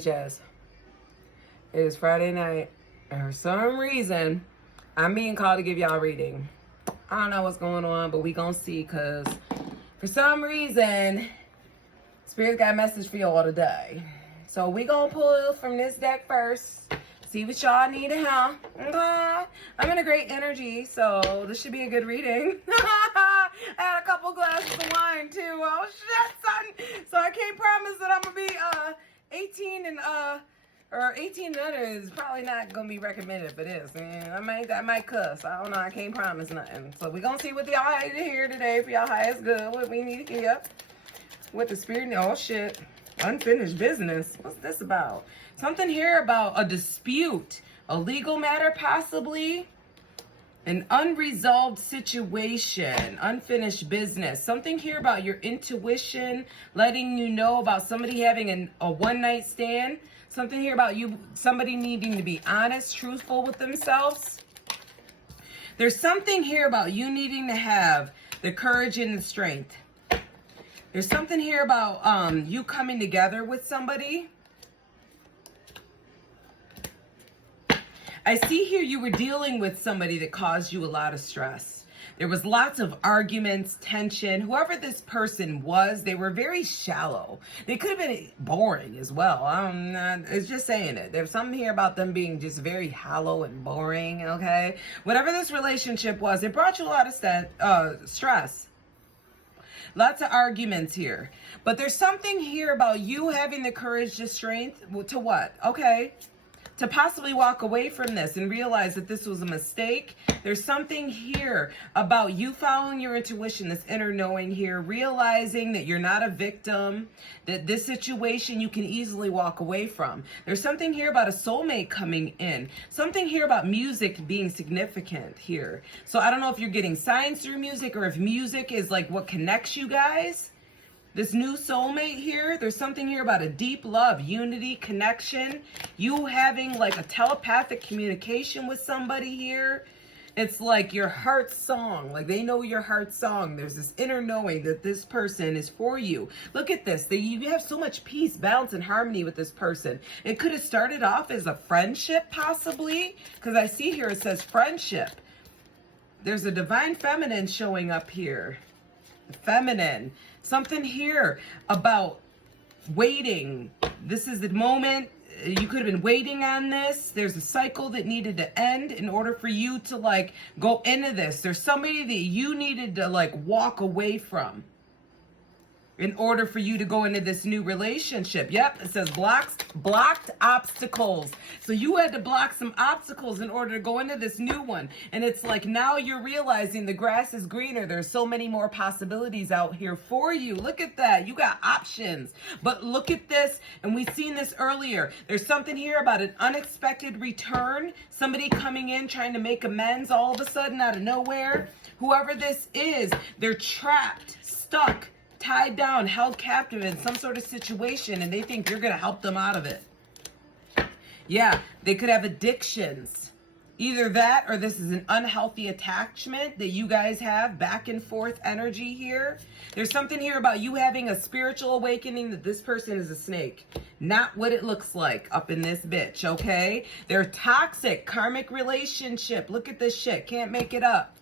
Jazz. It is Friday night, and for some reason, I'm being called to give y'all a reading. I don't know what's going on, but we gonna see, because for some reason, Spirit's got a message for y'all today. So we gonna pull from this deck first, see what y'all need to have. Okay? I'm in a great energy, so this should be a good reading. I had a couple glasses of wine too. Oh shit, son. So I can't promise that I'm gonna be 18 and or 18 and under is probably not gonna be recommended if it is. I might cuss. I don't know. I can't promise nothing. So we gonna see what y'all had to hear today. For y'all high is good. What we need to hear. What the spirit. Oh shit. Unfinished business. What's this about? Something here about a dispute, a legal matter possibly, an unresolved situation, unfinished business. Something here about your intuition, letting you know about somebody having a one-night stand. Something here about you, somebody needing to be honest, truthful with themselves. There's something here about you needing to have the courage and the strength. There's something here about you coming together with somebody. I see here you were dealing with somebody that caused you a lot of stress. There was lots of arguments, tension. Whoever this person was, they were very shallow. They could have been boring as well. It's just saying it. There's something here about them being just very hollow and boring, okay? Whatever this relationship was, it brought you a lot of stress. Lots of arguments here. But there's something here about you having the courage, the strength to what? Okay. To possibly walk away from this and realize that this was a mistake. There's something here about you following your intuition, this inner knowing here, realizing that you're not a victim, that this situation you can easily walk away from. There's something here about a soulmate coming in. Something here about music being significant here. So I don't know if you're getting signs through music or if music is like what connects you guys. This new soulmate here, there's something here about a deep love, unity, connection. You having like a telepathic communication with somebody here. It's like your heart song. Like they know your heart song. There's this inner knowing that this person is for you. Look at this. You have so much peace, balance, and harmony with this person. It could have started off as a friendship possibly. Because I see here it says friendship. There's a divine feminine showing up here. Feminine. Something here about waiting. This is the moment. You could have been waiting on this. There's a cycle that needed to end in order for you to like go into this. There's somebody that you needed to like walk away from in order for you to go into this new relationship. Yep, it says blocked obstacles. So you had to block some obstacles in order to go into this new one. And it's like now you're realizing the grass is greener. There's so many more possibilities out here for you. Look at that. You got options. But look at this, and we've seen this earlier. There's something here about an unexpected return. Somebody coming in trying to make amends all of a sudden out of nowhere. Whoever this is, they're trapped, stuck, tied down, held captive in some sort of situation, and they think you're going to help them out of it. Yeah, they could have addictions. Either that or this is an unhealthy attachment that you guys have, back and forth energy here. There's something here about you having a spiritual awakening that this person is a snake. Not what it looks like up in this bitch, okay? They're toxic, karmic relationship. Look at this shit. Can't make it up.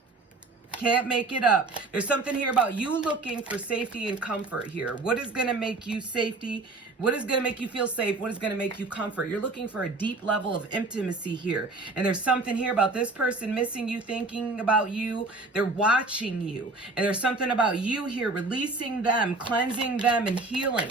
Can't make it up. There's something here about you looking for safety and comfort here. What is going to make you safety? What is going to make you feel safe? What is going to make you comfort? You're looking for a deep level of intimacy here. And there's something here about this person missing you, thinking about you. They're watching you. And there's something about you here releasing them, cleansing them, and healing.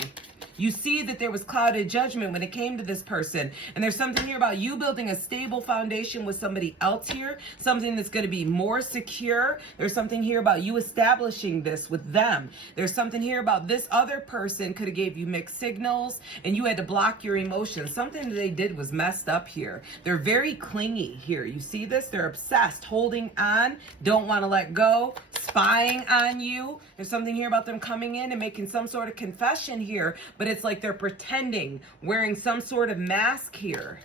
You see that there was clouded judgment when it came to this person. And there's something here about you building a stable foundation with somebody else here. Something that's going to be more secure. There's something here about you establishing this with them. There's something here about this other person could have gave you mixed signals and you had to block your emotions. Something that they did was messed up here. They're very clingy here. You see this? They're obsessed, holding on, don't want to let go, spying on you. There's something here about them coming in and making some sort of confession here, but it's like they're pretending, wearing some sort of mask here.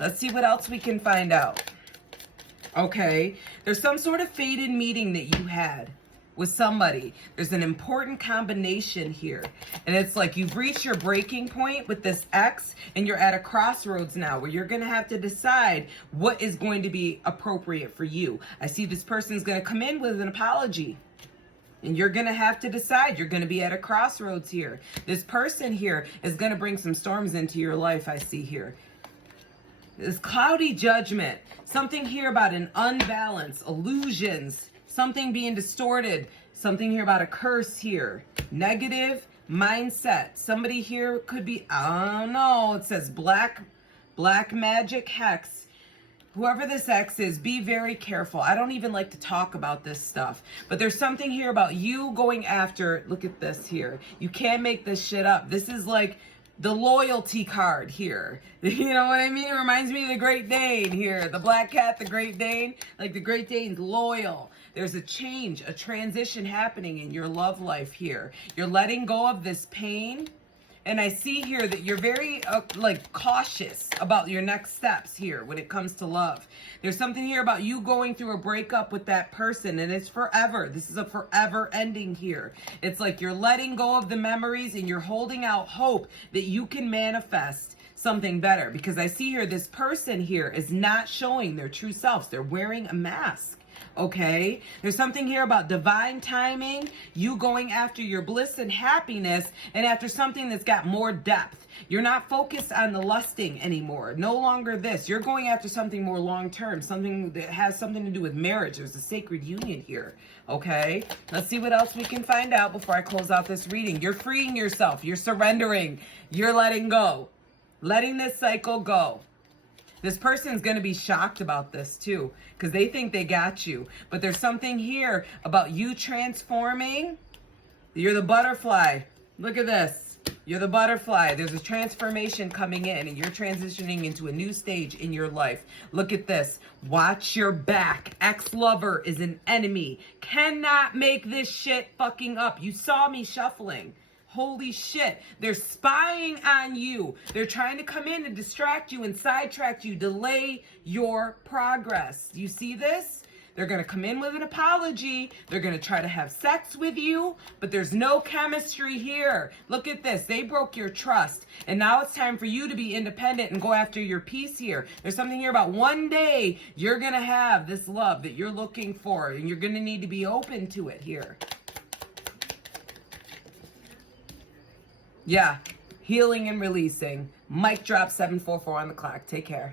Let's see what else we can find out. Okay, there's some sort of fated meeting that you had. with somebody. There's an important combination here. And it's like you've reached your breaking point with this ex and you're at a crossroads now where you're going to have to decide what is going to be appropriate for you. I see this person's going to come in with an apology. And you're going to have to decide. You're going to be at a crossroads here. This person here is going to bring some storms into your life, I see here. This cloudy judgment. Something here about an unbalance, illusions, something being distorted, something here about a curse here. Negative mindset. Somebody here could be, I don't know, it says black magic hex. Whoever this ex is, be very careful. I don't even like to talk about this stuff. But there's something here about you going after, look at this here. You can't make this shit up. This is like the loyalty card here. You know what I mean? It reminds me of the Great Dane here. The black cat, the Great Dane. Like the Great Dane's loyal. There's a change, a transition happening in your love life here. You're letting go of this pain. And I see here that you're very cautious about your next steps here when it comes to love. There's something here about you going through a breakup with that person, and it's forever. This is a forever ending here. It's like you're letting go of the memories and you're holding out hope that you can manifest something better. Because I see here this person here is not showing their true selves. They're wearing a mask. Okay, there's something here about divine timing, you going after your bliss and happiness, and after something that's got more depth. You're not focused on the lusting anymore. No longer this. You're going after something more long-term, something that has something to do with marriage. There's a sacred union here. Okay, let's see what else we can find out before I close out this reading. You're freeing yourself. You're surrendering. You're letting go. Letting this cycle go. This person's going to be shocked about this too, because they think they got you. But there's something here about you transforming. You're the butterfly. Look at this. You're the butterfly. There's a transformation coming in, and you're transitioning into a new stage in your life. Look at this. Watch your back. Ex-lover is an enemy. Cannot make this shit fucking up. You saw me shuffling. Holy shit. They're spying on you. They're trying to come in and distract you and sidetrack you, delay your progress. You see this? They're going to come in with an apology. They're going to try to have sex with you, but there's no chemistry here. Look at this. They broke your trust. And now it's time for you to be independent and go after your peace here. There's something here about one day you're going to have this love that you're looking for, and you're going to need to be open to it here. Yeah, healing and releasing. Mic drop 744 on the clock. Take care.